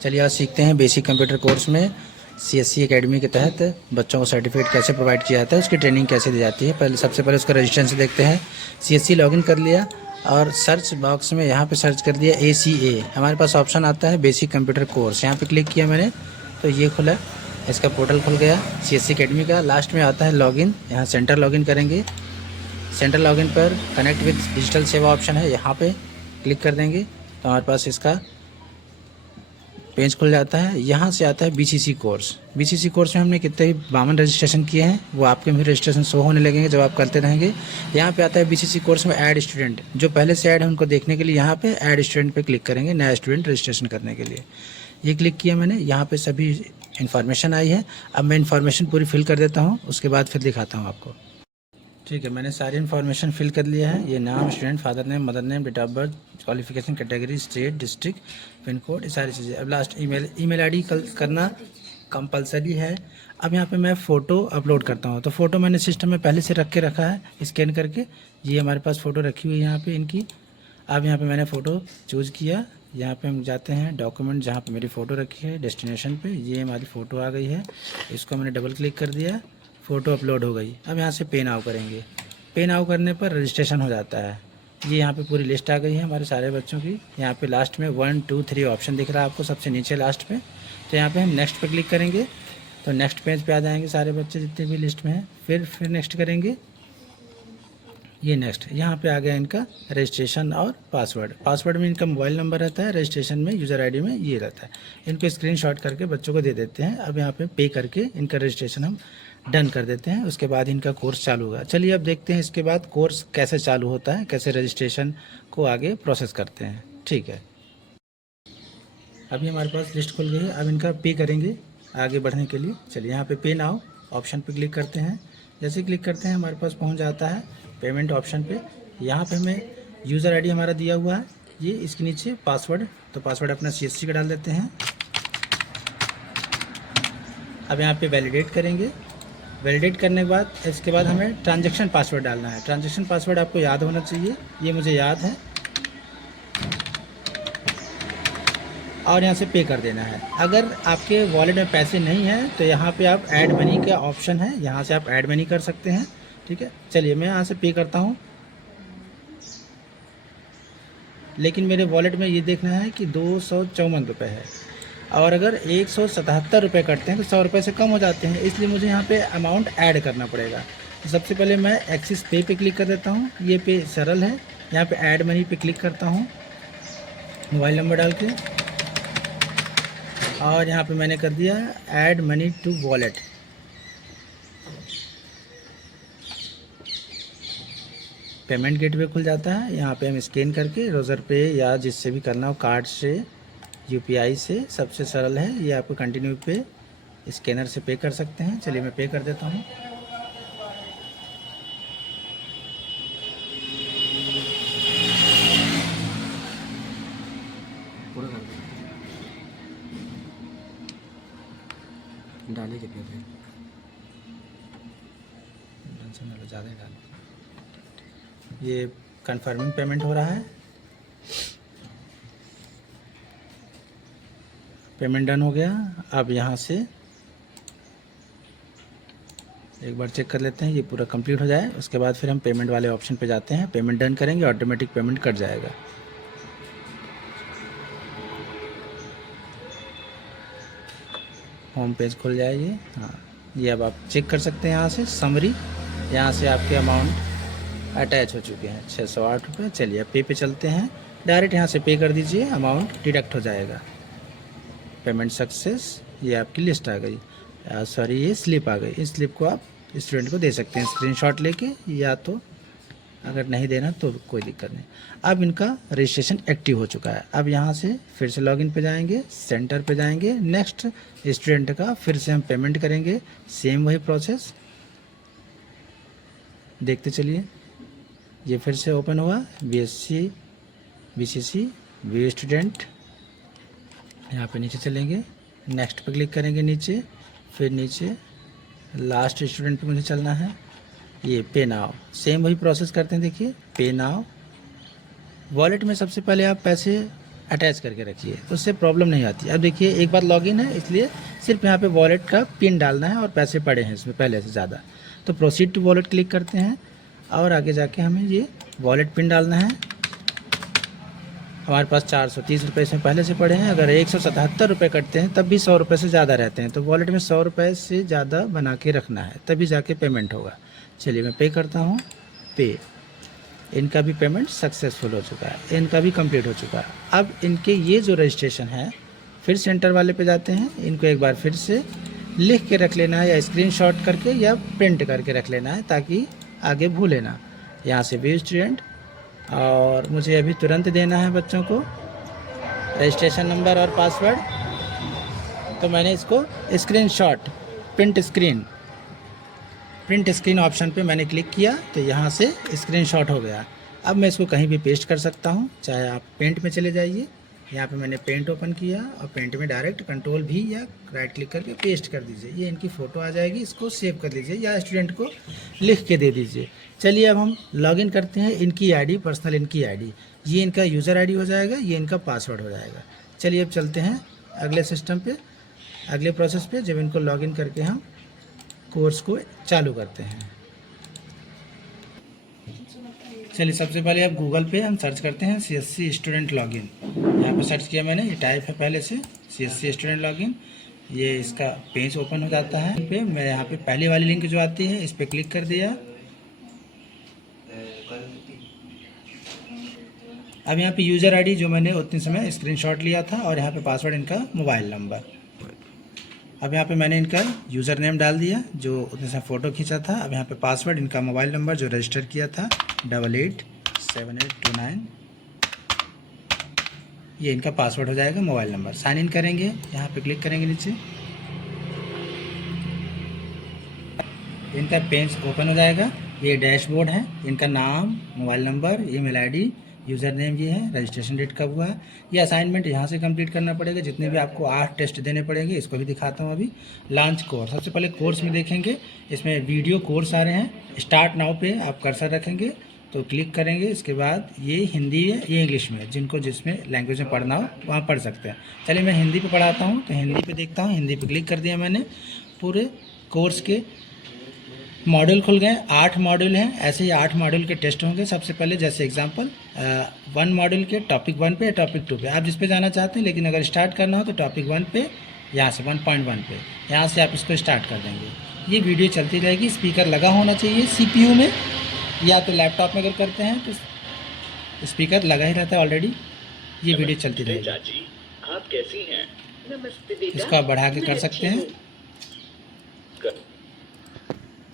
चलिए आज सीखते हैं बेसिक कंप्यूटर कोर्स में CSC एकेडमी के तहत बच्चों को सर्टिफिकेट कैसे प्रोवाइड किया जाता है, उसकी ट्रेनिंग कैसे दी जाती है। पहले सबसे पहले उसका रजिस्ट्रेशन से देखते हैं। CSC लॉगिन कर लिया और सर्च बॉक्स में यहाँ पे सर्च कर दिया ACA। हमारे पास ऑप्शन आता है बेसिक कंप्यूटर कोर्स, यहाँ पे क्लिक किया मैंने तो ये खुला, इसका पोर्टल खुल गया CSC एकेडमी का। लास्ट में आता है लॉगिन, यहाँ सेंटर लॉगिन करेंगे। सेंटर लॉगिन पर कनेक्ट विद डिजिटल सेवा ऑप्शन है, यहाँ पे क्लिक कर देंगे तो हमारे पास इसका पेज खुल जाता है। यहाँ से आता है BCC कोर्स। BCC कोर्स में हमने कितने भी 52 रजिस्ट्रेशन किए हैं, वो आपके भी रजिस्ट्रेशन शो होने लगेंगे जब आप करते रहेंगे। यहाँ पे आता है BCC कोर्स में ऐड स्टूडेंट, जो पहले से ऐड है उनको देखने के लिए यहाँ पे ऐड स्टूडेंट पे क्लिक करेंगे, नया स्टूडेंट रजिस्ट्रेशन करने के लिए। ये क्लिक किया मैंने, यहाँ पे सभी इन्फॉर्मेशन आई है। अब मैं इन्फॉर्मेशन पूरी फिल कर देता हूँ, उसके बाद फिर दिखाता हूँ आपको। ठीक है, मैंने सारी इन्फॉर्मेशन फिल कर लिया है। ये नाम, student, father name, mother name, date of birth, qualification, category, state, district, pin code, ये सारी चीज़ें। अब लास्ट ईमेल आईडी करना कंपलसरी है। अब यहाँ पे मैं फ़ोटो अपलोड करता हूँ, तो फ़ोटो मैंने सिस्टम में पहले से रख के रखा है स्कैन करके। ये हमारे पास फ़ोटो रखी हुई है यहाँ पे इनकी। अब यहाँ पे मैंने फ़ोटो चूज़ किया। यहाँ पे हम जाते हैं डॉक्यूमेंट, जहाँ पे मेरी फ़ोटो रखी है डेस्टिनेशन पे। ये हमारी फ़ोटो आ गई है, इसको मैंने डबल क्लिक कर दिया, फ़ोटो अपलोड हो गई। अब यहाँ से पे नाउ करेंगे। पे नाउ करने पर रजिस्ट्रेशन हो जाता है। ये यहाँ पे पूरी लिस्ट आ गई है हमारे सारे बच्चों की। यहाँ पे लास्ट में 1 2 3 ऑप्शन दिख रहा है आपको सबसे नीचे लास्ट पे। तो यहाँ पे हम नेक्स्ट पे क्लिक करेंगे तो नेक्स्ट पेज पे आ जाएंगे सारे बच्चे जितने भी लिस्ट में हैं। फिर नेक्स्ट करेंगे, ये नेक्स्ट। यहाँ पे आ गया इनका रजिस्ट्रेशन और पासवर्ड में इनका मोबाइल नंबर रहता है, रजिस्ट्रेशन में यूज़र आईडी में ये रहता है। इनको स्क्रीनशॉट करके बच्चों को दे देते हैं। अब यहाँ पे पे करके इनका रजिस्ट्रेशन हम डन कर देते हैं। उसके बाद इनका कोर्स चालू होगा। चलिए अब देखते हैं इसके बाद कोर्स कैसे चालू होता है, कैसे रजिस्ट्रेशन को आगे प्रोसेस करते हैं। ठीक है, अभी हमारे पास लिस्ट खुल गई है। अब इनका पे करेंगे आगे बढ़ने के लिए। चलिए यहाँ पे पे नाउ ऑप्शन पे क्लिक करते हैं। जैसे क्लिक करते हैं हमारे पास पहुँच जाता है पेमेंट ऑप्शन पे। यहाँ पे हमें यूज़र आईडी हमारा दिया हुआ है, ये इसके नीचे पासवर्ड, तो पासवर्ड अपना CSC का डाल देते हैं। अब यहाँ पे वैलिडेट करेंगे। वैलिडेट करने के बाद इसके बाद हमें ट्रांजैक्शन पासवर्ड डालना है। ट्रांजैक्शन पासवर्ड आपको याद होना चाहिए, ये मुझे याद है। और यहाँ से पे कर देना है। अगर आपके वॉलेट में पैसे नहीं हैं तो यहाँ पे आप ऐड मनी का ऑप्शन है, यहाँ से आप ऐड मनी कर सकते हैं। ठीक है, चलिए मैं यहाँ से पे करता हूँ। लेकिन मेरे वॉलेट में ये देखना है कि 254 रुपये है, और अगर 177 रुपये कटते हैं तो 100 रुपये से कम हो जाते हैं, इसलिए मुझे यहाँ पे अमाउंट ऐड करना पड़ेगा। तो सबसे पहले मैं एक्सिस पे क्लिक कर देता हूँ। ये पे सरल है। यहाँ पे ऐड मनी पे क्लिक करता हूँ मोबाइल नंबर डाल के, और यहाँ पे मैंने कर दिया add money to wallet. Payment gateway खुल जाता है। यहाँ पे हम स्कैन करके रोज़र पे या जिससे भी करना हो, कार्ड से, UPI से, सबसे सरल है ये। आपको कंटिन्यू पे स्कैनर से पे कर सकते हैं। चलिए मैं पे कर देता हूँ। डाले कितने थे, ज़्यादा ही डाले। ये कंफर्मिंग पेमेंट हो रहा है। पेमेंट डन हो गया। अब यहाँ से एक बार चेक कर लेते हैं ये पूरा कंप्लीट हो जाए, उसके बाद फिर हम पेमेंट वाले ऑप्शन पे जाते हैं। पेमेंट डन करेंगे, ऑटोमेटिक पेमेंट कट जाएगा। होम पेज खुल जाए ये। हाँ, ये अब आप चेक कर सकते हैं यहाँ से समरी। यहाँ से आपके अमाउंट अटैच हो चुके हैं 608 रुपये। चलिए अब पे चलते हैं। डायरेक्ट यहाँ से पे कर दीजिए, अमाउंट डिडक्ट हो जाएगा। पेमेंट सक्सेस, ये आपकी लिस्ट आ गई, सॉरी ये स्लिप आ गई। इस स्लिप को आप स्टूडेंट को दे सकते हैं स्क्रीनशॉट लेके, या तो अगर नहीं देना तो कोई दिक्कत नहीं। अब इनका रजिस्ट्रेशन एक्टिव हो चुका है। अब यहाँ से फिर से लॉगिन पे जाएंगे, सेंटर पे जाएंगे, नेक्स्ट स्टूडेंट का फिर से हम पेमेंट करेंगे। सेम वही प्रोसेस देखते चलिए। ये फिर से ओपन हुआ BCC व्यू स्टूडेंट। यहाँ पे नीचे चलेंगे, नेक्स्ट पे क्लिक करेंगे नीचे, फिर नीचे लास्ट स्टूडेंट पे मुझे चलना है। ये पे नाउ, सेम वही प्रोसेस करते हैं। देखिए पे नाउ, वॉलेट में सबसे पहले आप पैसे अटैच करके रखिए, तो उससे प्रॉब्लम नहीं आती। अब देखिए एक बार लॉगिन है, इसलिए सिर्फ यहाँ पे वॉलेट का पिन डालना है और पैसे पड़े हैं इसमें पहले से ज़्यादा। तो प्रोसीड टू वॉलेट क्लिक करते हैं और आगे जाके हमें ये वॉलेट पिन डालना है। हमारे पास 430 रुपये इसमें पहले से पड़े हैं। अगर 177 रुपये कटते हैं तब भी 100 रुपये से ज़्यादा रहते हैं, तो वॉलेट में 100 रुपये से ज़्यादा बना के रखना है, तभी जाके पेमेंट होगा। चलिए मैं पे करता हूँ। पे, इनका भी पेमेंट सक्सेसफुल हो चुका है, इनका भी कंप्लीट हो चुका है। अब इनके ये जो रजिस्ट्रेशन है, फिर सेंटर वाले पे जाते हैं, इनको एक बार फिर से लिख के रख लेना है, या स्क्रीनशॉट करके या प्रिंट करके रख लेना है, ताकि आगे भूले ना। यहाँ से व्यू स्टूडेंट, और मुझे अभी तुरंत देना है बच्चों को रजिस्ट्रेशन नंबर और पासवर्ड। तो मैंने इसको स्क्रीनशॉट, प्रिंट स्क्रीन ऑप्शन पे मैंने क्लिक किया, तो यहाँ से स्क्रीनशॉट हो गया। अब मैं इसको कहीं भी पेस्ट कर सकता हूँ, चाहे आप पेंट में चले जाइए, यहाँ पे मैंने पेंट ओपन किया और पेंट में डायरेक्ट कंट्रोल भी या राइट क्लिक करके पेस्ट कर दीजिए, ये इनकी फ़ोटो आ जाएगी। इसको सेव कर लीजिए या स्टूडेंट को लिख के दे दीजिए। चलिए अब हम लॉगिन करते हैं। इनकी आईडी, पर्सनल इनकी आईडी, ये इनका यूज़र आईडी हो जाएगा, ये इनका पासवर्ड हो जाएगा। चलिए अब चलते हैं अगले सिस्टम पे, अगले प्रोसेस पे, जब इनको लॉगिन करके हम कोर्स को चालू करते हैं। चलिए सबसे पहले अब गूगल पे हम सर्च करते हैं CSC स्टूडेंट लॉगिन। यहाँ पे सर्च किया मैंने, ये टाइप है पहले से CSC स्टूडेंट लॉगिन। ये इसका पेज ओपन हो जाता है। पे मैं यहाँ पे पहली वाली लिंक जो आती है इस पर क्लिक कर दिया। अब यहाँ पे यूज़र आईडी जो मैंने उतने समय स्क्रीनशॉट लिया था, और यहाँ पे पासवर्ड इनका मोबाइल नंबर। अब यहाँ पे मैंने इनका यूज़र नेम डाल दिया जो उतने समय फ़ोटो खींचा था। अब यहाँ पे पासवर्ड इनका मोबाइल नंबर जो रजिस्टर किया था 887829, ये इनका पासवर्ड हो जाएगा, मोबाइल नंबर। साइन इन करेंगे, यहाँ पे क्लिक करेंगे नीचे, इनका पेज ओपन हो जाएगा। ये डैशबोर्ड है, इनका नाम, mobile number, email ID, user name ये है, रजिस्ट्रेशन डेट कब हुआ है। ये असाइनमेंट यहाँ से कंप्लीट करना पड़ेगा, जितने भी आपको 8 टेस्ट देने पड़ेंगे, इसको भी दिखाता हूँ अभी। लॉन्च कोर्स, सबसे पहले कोर्स में देखेंगे, इसमें वीडियो कोर्स आ रहे हैं। स्टार्ट नाउ पे आप कर्सर रखेंगे तो क्लिक करेंगे, इसके बाद ये हिंदी है, ये इंग्लिश में, जिनको जिसमें लैंग्वेज में पढ़ना हो वहाँ पढ़ सकते हैं। चलिए मैं हिंदी पे पढ़ाता हूँ, तो हिंदी पे देखता हूँ। हिंदी पे क्लिक कर दिया मैंने। पूरे कोर्स के मॉड्यूल खुल गए, 8 मॉड्यूल हैं। ऐसे ही 8 मॉड्यूल के टेस्ट होंगे। सबसे पहले जैसे एग्जांपल 1 मॉड्यूल के टॉपिक 1 पे, टॉपिक 2 पे, आप जिस पे जाना चाहते हैं, लेकिन अगर स्टार्ट करना हो तो टॉपिक 1 पे, यहाँ से 1.1 पे, यहाँ से आप इसको स्टार्ट कर देंगे। ये वीडियो चलती रहेगी। स्पीकर लगा होना चाहिए CPU में, या तो लैपटॉप में अगर करते हैं तो स्पीकर लगा ही रहता है ऑलरेडी। ये वीडियो चलती रहेगी। आप कैसी हैं? नमस्ते। इसको आप बढ़ा के कर सकते हैं।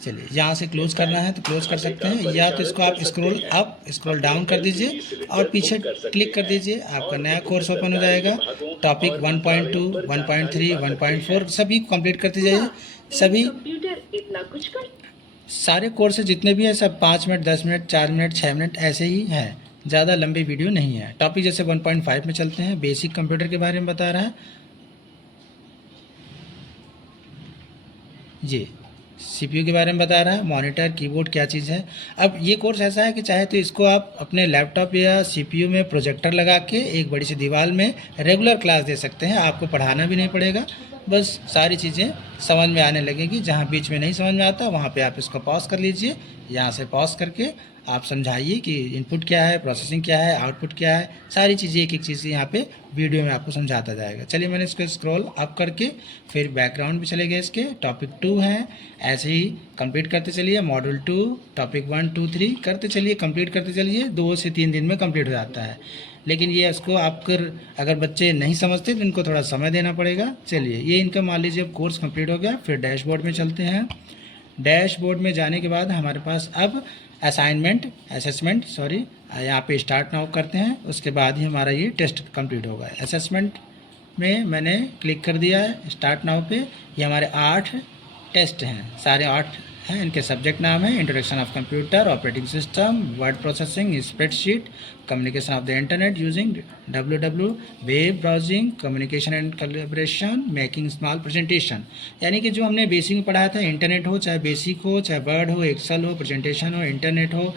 चलिए यहाँ से क्लोज करना है तो क्लोज कर सकते हैं, या तो इसको आप स्क्रॉल अप स्क्रॉल डाउन कर दीजिए और पीछे क्लिक कर दीजिए, आपका नया कोर्स ओपन हो जाएगा। टॉपिक 1.2, 1.3, 1.4 सभी कंप्लीट करते जाइए। सभी सारे कोर्स जितने भी हैं सब 5 मिनट, 10 मिनट, 4 मिनट, 6 मिनट ऐसे ही हैं, ज़्यादा लंबी वीडियो नहीं है। टॉपिक जैसे 1.5 में चलते हैं, बेसिक कंप्यूटर के बारे में बता रहा है जी, CPU के बारे में बता रहा है, मॉनिटर, कीबोर्ड क्या चीज़ है। अब ये कोर्स ऐसा है कि चाहे तो इसको आप अपने लैपटॉप या CPU में प्रोजेक्टर लगा के एक बड़ी सी दीवार में रेगुलर क्लास दे सकते हैं। आपको पढ़ाना भी नहीं पड़ेगा, बस सारी चीज़ें समझ में आने लगेगी। जहाँ बीच में नहीं समझ में आता वहाँ पे आप इसको पॉज कर लीजिए। यहाँ से पॉज करके आप समझाइए कि इनपुट क्या है, प्रोसेसिंग क्या है, आउटपुट क्या है, सारी चीज़ें एक एक चीज़ यहाँ पे वीडियो में आपको समझाता जाएगा। चलिए मैंने इसको स्क्रॉल अप करके फिर बैकग्राउंड भी चले गए इसके। टॉपिक 2 है, ऐसे ही कंप्लीट करते चलिए। मॉड्यूल 2, टॉपिक 1, 2, 3 करते चलिए, कंप्लीट करते चलिए। 2 से 3 दिन में कंप्लीट हो जाता है, लेकिन ये इसको आप अगर बच्चे नहीं समझते तो इनको थोड़ा समय देना पड़ेगा। चलिए ये इनका मान लीजिए अब कोर्स कंप्लीट हो गया। फिर डैशबोर्ड में चलते हैं। डैशबोर्ड में जाने के बाद हमारे पास अब असेसमेंट यहाँ पे स्टार्ट नाउ करते हैं। उसके बाद ही हमारा ये टेस्ट कंप्लीट होगा। असेसमेंट में मैंने क्लिक कर दिया है स्टार्ट नाउ पे। ये हमारे 8 टेस्ट हैं, सारे 8 हैं। इनके सब्जेक्ट नाम है introduction of computer, operating system, word processing, spreadsheet, communication of the internet using WWW, web browsing, communication and collaboration, making small presentation. यानी कि जो हमने बेसिक में पढ़ा था, इंटरनेट हो, चाहे बेसिक हो, चाहे वर्ड हो, एक्सेल हो, प्रेजेंटेशन हो, इंटरनेट हो,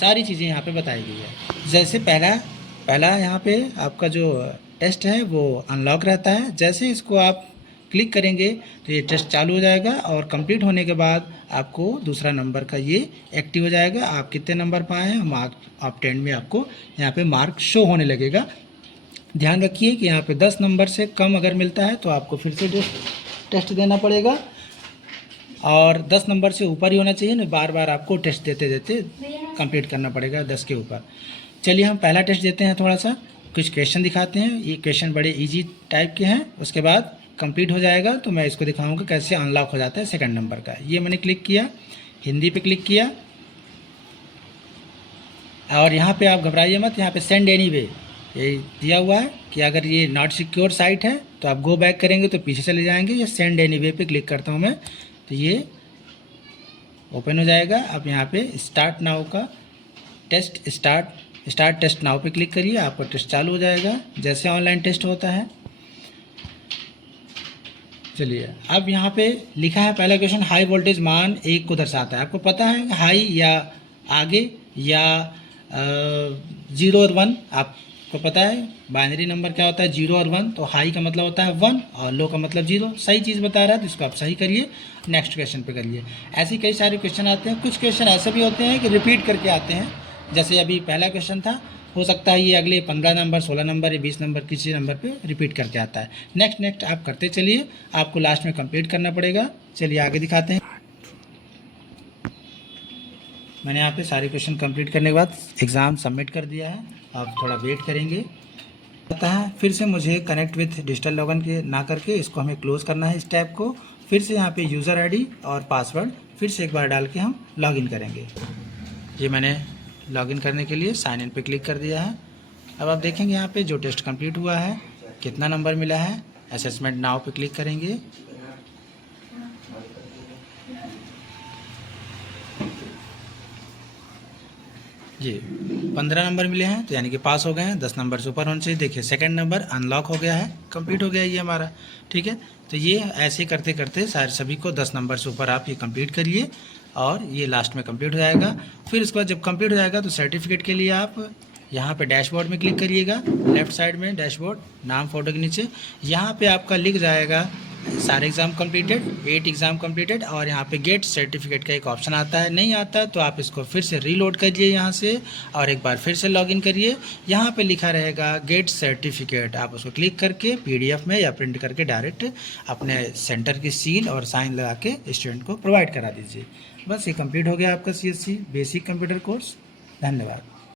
सारी चीज़ें यहाँ पे बताई गई है। जैसे पहला पहला यहाँ पे आपका जो टेस्ट है वो अनलॉक रहता है। जैसे इसको आप क्लिक करेंगे तो ये टेस्ट चालू हो जाएगा और कंप्लीट होने के बाद आपको दूसरा नंबर का ये एक्टिव हो जाएगा। आप कितने नंबर पाए हैं मार्क ऑब्टेन्ड में आपको यहाँ पे मार्क शो होने लगेगा। ध्यान रखिए कि यहाँ पे 10 नंबर से कम अगर मिलता है तो आपको फिर से टेस्ट देना पड़ेगा और 10 नंबर से ऊपर ही होना चाहिए ना, बार बार आपको टेस्ट देते देते कंप्लीट करना पड़ेगा 10 के ऊपर। चलिए हम पहला टेस्ट देते हैं, थोड़ा सा कुछ क्वेश्चन दिखाते हैं। ये क्वेश्चन बड़े इजी टाइप के हैं, उसके बाद कंप्लीट हो जाएगा तो मैं इसको दिखाऊंगा कैसे अनलॉक हो जाता है सेकंड नंबर का। ये मैंने क्लिक किया, हिंदी पे क्लिक किया और यहाँ पे आप घबराइए मत, यहाँ पे सेंड एनीवे ये दिया हुआ है कि अगर ये नॉट सिक्योर साइट है तो आप गो बैक करेंगे तो पीछे चले जाएंगे। ये सेंड एनीवे पे क्लिक करता हूँ मैं तो ये ओपन हो जाएगा। अब यहाँ पे स्टार्ट नाउ का टेस्ट स्टार्ट टेस्ट नाउ पे क्लिक करिए, आपका टेस्ट चालू हो जाएगा जैसे ऑनलाइन टेस्ट होता है। चलिए अब यहाँ पे लिखा है पहला क्वेश्चन, हाई वोल्टेज मान 1 को दर्शाता है। आपको पता है हाई या आगे या 0 और 1 आपको पता है। बाइनरी नंबर क्या होता है 0 और 1, तो हाई का मतलब होता है 1 और लो का मतलब 0। सही चीज़ बता रहा है तो इसको आप सही करिए, नेक्स्ट क्वेश्चन पे करिए। ऐसे कई सारे क्वेश्चन आते हैं, कुछ क्वेश्चन ऐसे भी होते हैं कि रिपीट करके आते हैं। जैसे अभी पहला क्वेश्चन था, हो सकता है ये अगले 15 नंबर 16 नंबर या 20 नंबर किसी नंबर पे रिपीट करके आता है। नेक्स्ट आप करते चलिए, आपको लास्ट में कंप्लीट करना पड़ेगा। चलिए आगे दिखाते हैं। मैंने यहाँ पे सारे क्वेश्चन कंप्लीट करने के बाद एग्ज़ाम सबमिट कर दिया है। अब थोड़ा वेट करेंगे। पता है फिर से मुझे कनेक्ट विथ डिजिटल लॉगिन के ना करके इसको हमें क्लोज़ करना है इस टैब को। फिर से यहाँ पे यूज़र आईडी और पासवर्ड फिर से एक बार डाल के हम लॉगिन करेंगे। ये मैंने लॉगिन करने के लिए साइन इन पे क्लिक कर दिया है। अब आप देखेंगे यहाँ पे जो टेस्ट कंप्लीट हुआ है, कितना नंबर मिला है। असेसमेंट नाउ पे क्लिक करेंगे। जी 15 नंबर मिले हैं तो यानी कि पास हो गए हैं। 10 नंबर से ऊपर होने चाहिए। देखिए सेकंड नंबर अनलॉक हो गया है, कंप्लीट हो गया ये हमारा। ठीक है, तो ये ऐसे करते करते सारे सभी को 10 नंबर से ऊपर आप ये कंप्लीट करिए और ये लास्ट में कंप्लीट हो जाएगा। फिर उसके बाद जब कंप्लीट हो जाएगा तो सर्टिफिकेट के लिए आप यहाँ पे डैशबोर्ड में क्लिक करिएगा। लेफ्ट साइड में डैशबोर्ड नाम फोटो के नीचे यहाँ पे आपका लिख जाएगा सारे एग्ज़ाम कंप्लीटेड, 8 एग्ज़ाम कंप्लीटेड और यहाँ पे गेट सर्टिफिकेट का एक ऑप्शन आता है। नहीं आता तो आप इसको फिर से रीलोड करिए यहाँ से और एक बार फिर से लॉगिन करिए। यहाँ पे लिखा रहेगा गेट सर्टिफिकेट, आप उसको क्लिक करके PDF में या प्रिंट करके डायरेक्ट अपने सेंटर की सील और साइन लगा के स्टूडेंट को प्रोवाइड करा दीजिए। बस ये कंप्लीट हो गया आपका CSC बेसिक कंप्यूटर कोर्स। धन्यवाद।